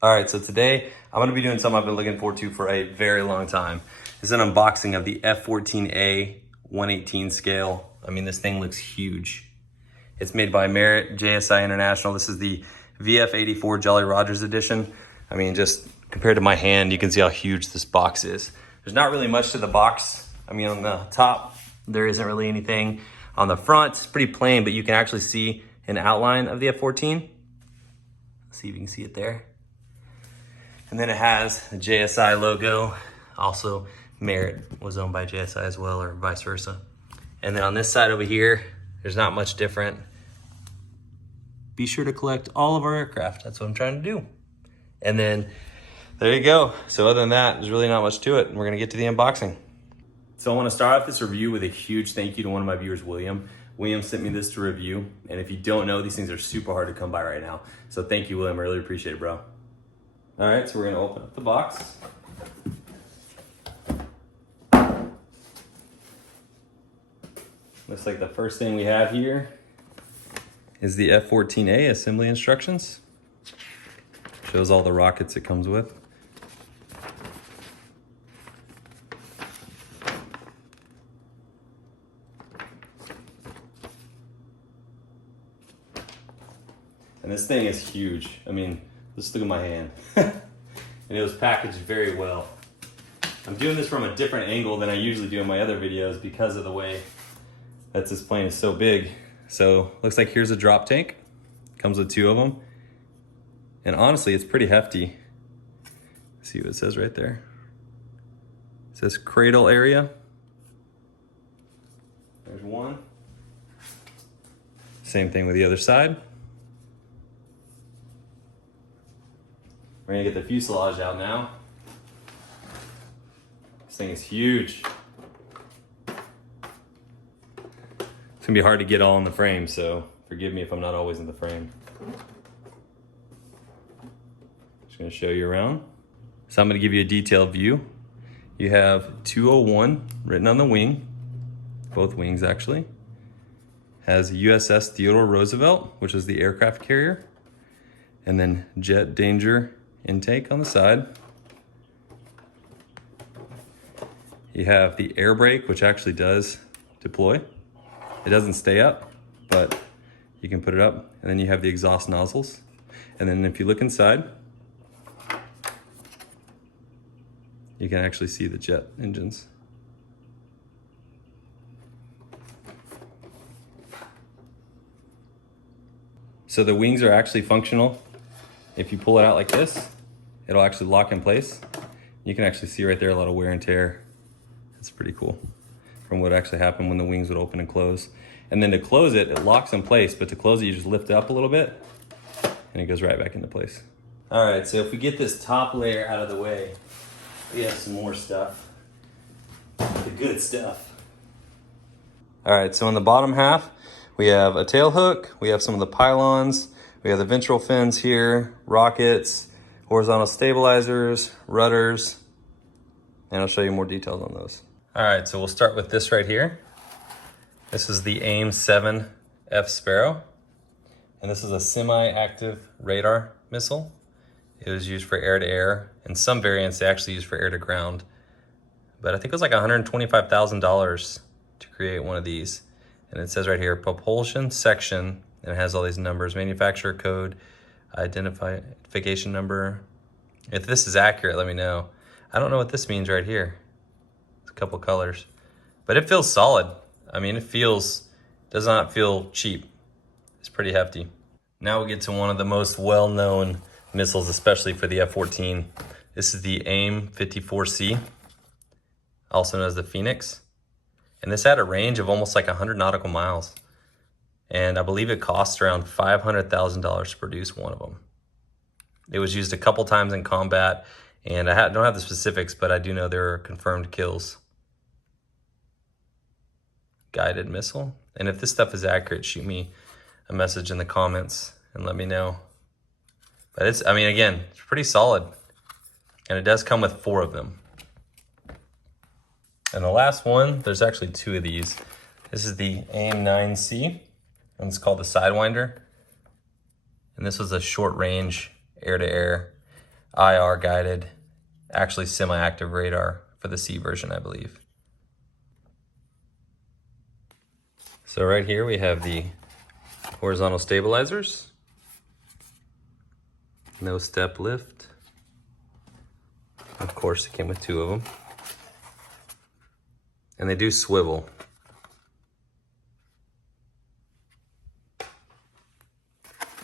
All right, so today I'm gonna be doing something I've been looking forward to for a very long time. This is an unboxing of the F-14A 118 scale. I mean, this thing looks huge. It's made by Merit JSI International. This is the VF84 Jolly Rogers edition. I mean, just compared to my hand, you can see how huge this box is. There's not really much to the box. I mean, on the top, there isn't really anything. On the front, it's pretty plain, but you can actually see an outline of the F-14. Let's see if you can see it there. And then it has the JSI logo. Also, Merit was owned by JSI as well, or vice versa. And then on this side over here, there's not much different. Be sure to collect all of our aircraft. That's what I'm trying to do. And then there you go. So other than that, there's really not much to it. And we're gonna get to the unboxing. So I wanna start off this review with a huge thank you to one of my viewers, William. William sent me this to review. And if you don't know, these things are super hard to come by right now. So thank you, William, I really appreciate it, bro. All right, so we're gonna open up the box. Looks like the first thing we have here is the F-14A assembly instructions. Shows all the rockets it comes with. And this thing is huge. I mean, just look at my hand. And it was packaged very well. I'm doing this from a different angle than I usually do in my other videos because of the way that this plane is so big. So looks like here's a drop tank. Comes with two of them. And honestly, it's pretty hefty. See what it says right there. It says cradle area. There's one. Same thing with the other side. We're gonna get the fuselage out now. This thing is huge. It's gonna be hard to get all in the frame, so forgive me if I'm not always in the frame. Just gonna show you around. So I'm gonna give you a detailed view. You have 201 written on the wing, both wings actually. Has USS Theodore Roosevelt, which is the aircraft carrier. And then jet danger intake on the side. You have the air brake, which actually does deploy. It doesn't stay up, but you can put it up. And then you have the exhaust nozzles. And then if you look inside, you can actually see the jet engines. So the wings are actually functional. If you pull it out like this, it'll actually lock in place. You can actually see right there a lot of wear and tear. It's pretty cool from what actually happened when the wings would open and close. And then to close it, it locks in place, but to close it, you just lift it up a little bit and it goes right back into place. All right, so if we get this top layer out of the way, we have some more stuff, the good stuff. All right, so in the bottom half, we have a tail hook, we have some of the pylons, we have the ventral fins here, rockets, horizontal stabilizers, rudders, and I'll show you more details on those. All right, so we'll start with this right here. This is the AIM-7 F Sparrow, and this is a semi-active radar missile. It was used for air-to-air. In some variants, they actually used for air-to-ground. But I think it was like $125,000 to create one of these. And it says right here, propulsion section, and it has all these numbers, manufacturer code, identification number. If this is accurate, let me know. I don't know what this means right here. It's a couple colors, but it feels solid. I mean, does not feel cheap. It's pretty hefty. Now we get to one of the most well-known missiles, especially for the F-14. This is the AIM-54C, also known as the Phoenix. And this had a range of almost like 100 nautical miles. And I believe it costs around $500,000 to produce one of them. It was used a couple times in combat, and I don't have the specifics, but I do know there are confirmed kills. Guided missile. And if this stuff is accurate, shoot me a message in the comments and let me know. But it's, I mean, again, it's pretty solid. And it does come with 4 of them. And the last one, there's actually 2 of these. This is the AIM-9C, and it's called the Sidewinder. And this was a short range air-to-air. IR guided, actually semi-active radar for the C version, I believe. So right here we have the horizontal stabilizers, no step lift. Of course, it came with 2 of them. And they do swivel.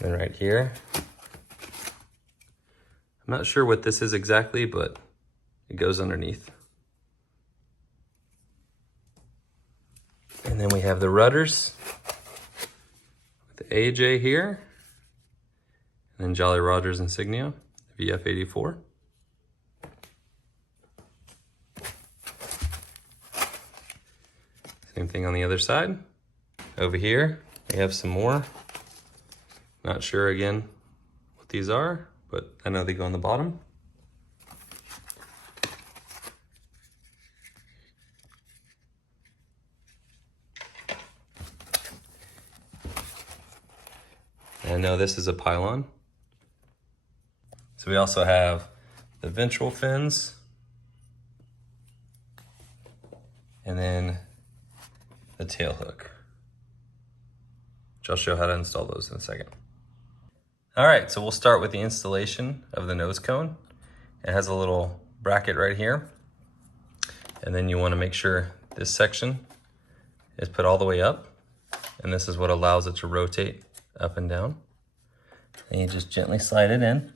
And right here, I'm not sure what this is exactly, but it goes underneath. And then we have the rudders with the AJ here, and then Jolly Roger's insignia, VF-84. Same thing on the other side. Over here, we have some more. Not sure again what these are, but I know they go on the bottom. And I know this is a pylon. So we also have the ventral fins, and then the tail hook, which I'll show how to install those in a second. All right, so we'll start with the installation of the nose cone. It has a little bracket right here, and then you want to make sure this section is put all the way up, and this is what allows it to rotate up and down. And you just gently slide it in.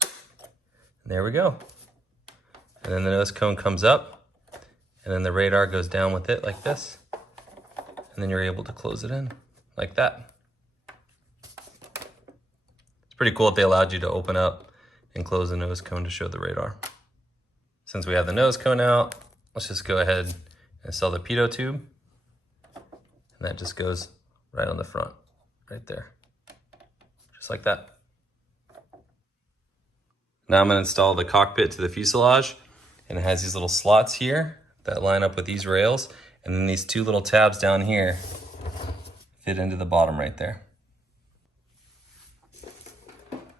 And there we go. And then the nose cone comes up, and then the radar goes down with it like this, and then you're able to close it in like that. It's pretty cool that they allowed you to open up and close the nose cone to show the radar. Since we have the nose cone out, let's just go ahead and install the pitot tube. And that just goes right on the front, right there. Just like that. Now I'm gonna install the cockpit to the fuselage, and it has these little slots here that line up with these rails, and then these 2 little tabs down here fit into the bottom right there.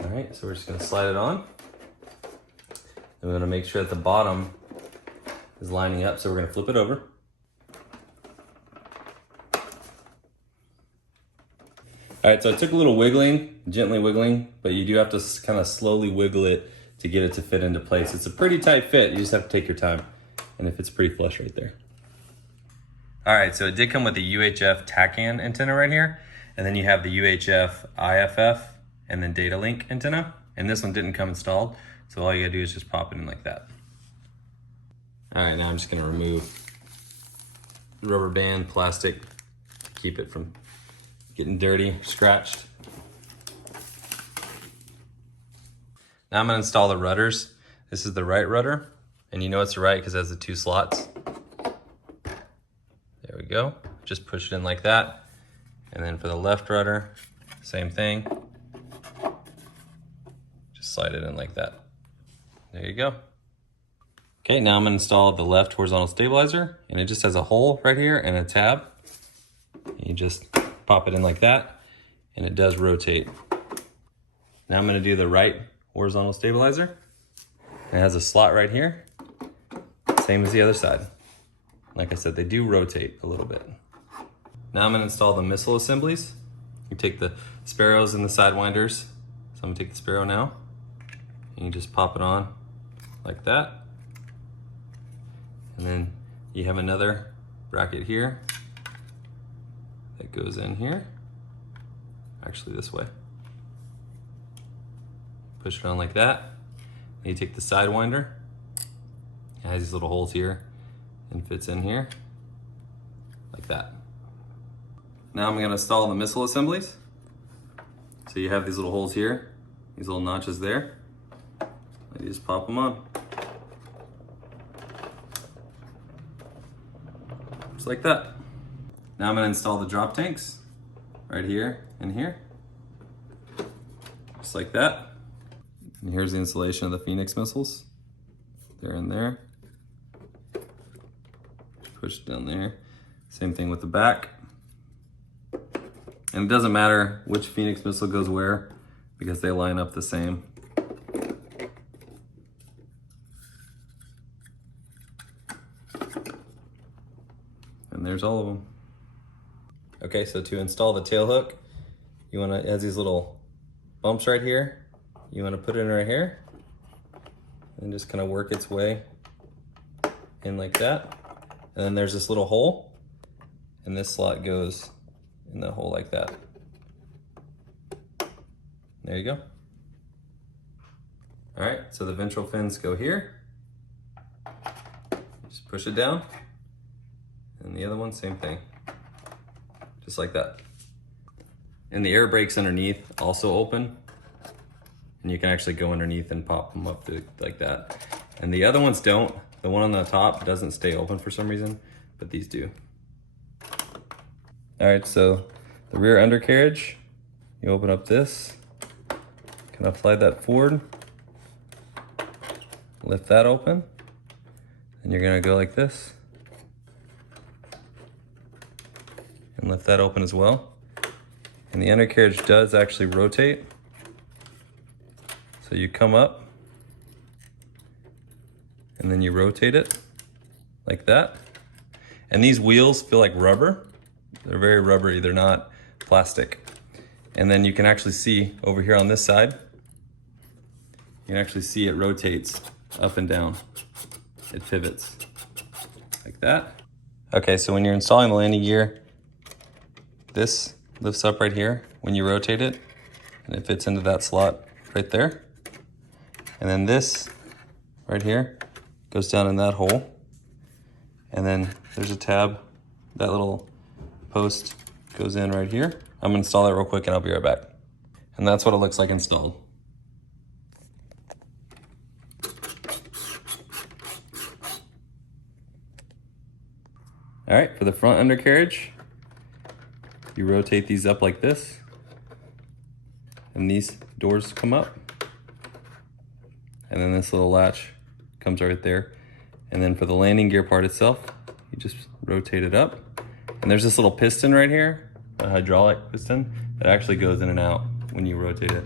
All right, so we're just gonna slide it on. And we're gonna make sure that the bottom is lining up, so we're gonna flip it over. All right, so it took a little wiggling, gently wiggling, but you do have to kind of slowly wiggle it to get it to fit into place. It's a pretty tight fit, you just have to take your time. And it fits pretty flush right there. All right, so it did come with the UHF TACAN antenna right here, and then you have the UHF IFF and then data link antenna, and this one didn't come installed, so all you gotta do is just pop it in like that. All right, now I'm just gonna remove the rubber band, plastic, keep it from getting dirty, scratched. Now I'm gonna install the rudders. This is the right rudder, and you know it's the right because it has the 2 slots. There we go. Just push it in like that. And then for the left rudder, same thing. Just slide it in like that. There you go. Okay, now I'm gonna install the left horizontal stabilizer, and it just has a hole right here and a tab. You just pop it in like that, and it does rotate. Now I'm gonna do the right horizontal stabilizer. It has a slot right here, same as the other side. Like I said, they do rotate a little bit. Now I'm gonna install the missile assemblies. You take the sparrows and the sidewinders. So I'm gonna take the sparrow now, and you just pop it on like that. And then you have another bracket here that goes in here. Actually this way. Push it on like that. Then you take the sidewinder. It has these little holes here and fits in here like that. Now I'm gonna install the missile assemblies. So you have these little holes here, these little notches there. You just pop them on. Just like that. Now I'm gonna install the drop tanks right here and here. Just like that. And here's the installation of the Phoenix missiles. They're in there. Push it down there. Same thing with the back. And it doesn't matter which Phoenix missile goes where. because they line up the same. And there's all of them. Okay, so to install the tail hook, you wanna, it has these little bumps right here. You wanna put it in right here and just kind of work its way in like that. And then there's this little hole, and this slot goes in the hole like that. There you go. All right, so the ventral fins go here. Just push it down. And the other one, same thing. Just like that. And the air brakes underneath also open. And you can actually go underneath and pop them up like that. And the other ones don't. The one on the top doesn't stay open for some reason, but these do. All right, so the rear undercarriage, you open up this, kind of slide that forward, lift that open, and you're gonna go like this. And lift that open as well. And the undercarriage does actually rotate. So you come up, and then you rotate it like that. And these wheels feel like rubber. They're very rubbery, they're not plastic. And then you can actually see over here on this side, you can actually see it rotates up and down. It pivots like that. Okay, so when you're installing the landing gear, this lifts up right here when you rotate it, and it fits into that slot right there. And then this right here goes down in that hole. And then there's a tab, that little post goes in right here. I'm gonna install that real quick and I'll be right back. And that's what it looks like installed. All right, for the front undercarriage, you rotate these up like this, and these doors come up. And then this little latch comes right there. And then for the landing gear part itself, you just rotate it up. And there's this little piston right here, a hydraulic piston, that actually goes in and out when you rotate it,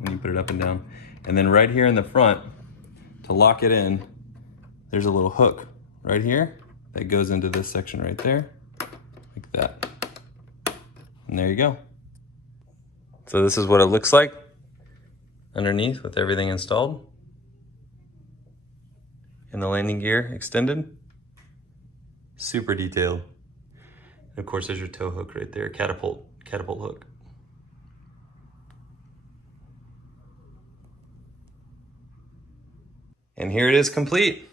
when you put it up and down. And then right here in the front, to lock it in, there's a little hook right here that goes into this section right there, like that. And there you go. So this is what it looks like underneath with everything installed. And the landing gear extended. Super detailed. And of course, there's your tow hook right there, catapult hook. And here it is complete.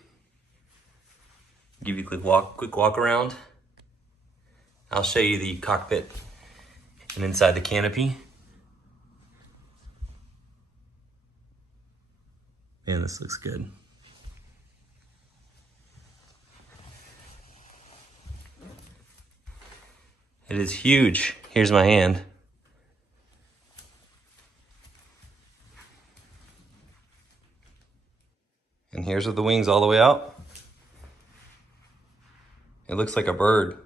Give you a quick walk around. I'll show you the cockpit and inside the canopy. Man, this looks good. It is huge. Here's my hand. And here's with the wings all the way out. It looks like a bird.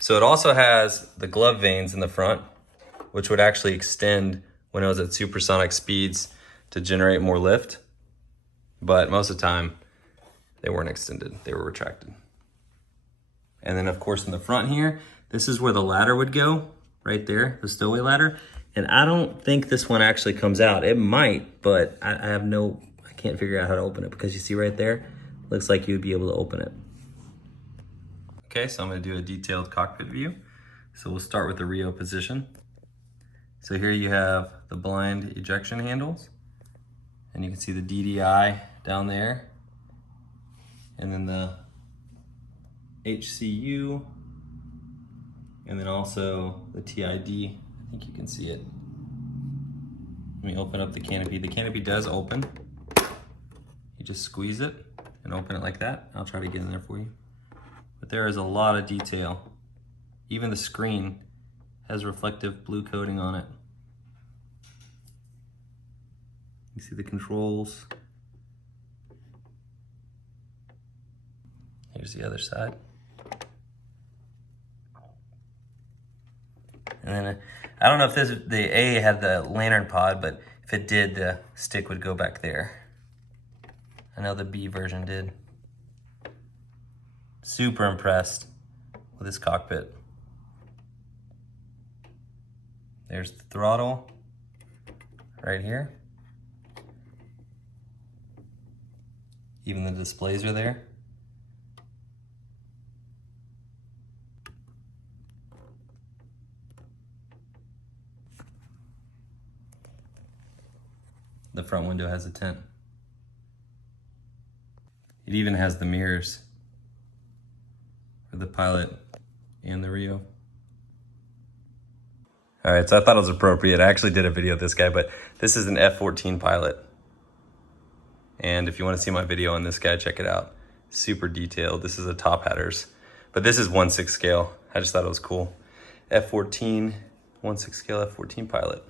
So it also has the glove vanes in the front, which would actually extend when it was at supersonic speeds to generate more lift. But most of the time, they weren't extended, they were retracted. And then of course in the front here, this is where the ladder would go, right there, the stowaway ladder. And I don't think this one actually comes out. It might, but I can't figure out how to open it because you see right there, looks like you would be able to open it. Okay, so I'm gonna do a detailed cockpit view. So we'll start with the RIO position. So here you have the blind ejection handles, and you can see the DDI down there, and then the HCU, and then also the TID. I think you can see it. Let me open up the canopy. The canopy does open. You just squeeze it and open it like that. I'll try to get in there for you. But there is a lot of detail. Even the screen has reflective blue coating on it. You see the controls. Here's the other side. And then I don't know if the A had the lantern pod, but if it did, the stick would go back there. I know the B version did. Super impressed with this cockpit. There's the throttle right here. Even the displays are there. The front window has a tent. It even has the mirrors for the pilot and the Rio. All right, so I thought it was appropriate. I actually did a video of this guy, but this is an F-14 pilot. And if you want to see my video on this guy, check it out. Super detailed. This is a top hatters, but this is 1/6 scale. I just thought it was cool. F-14, 1/6 scale F-14 pilot.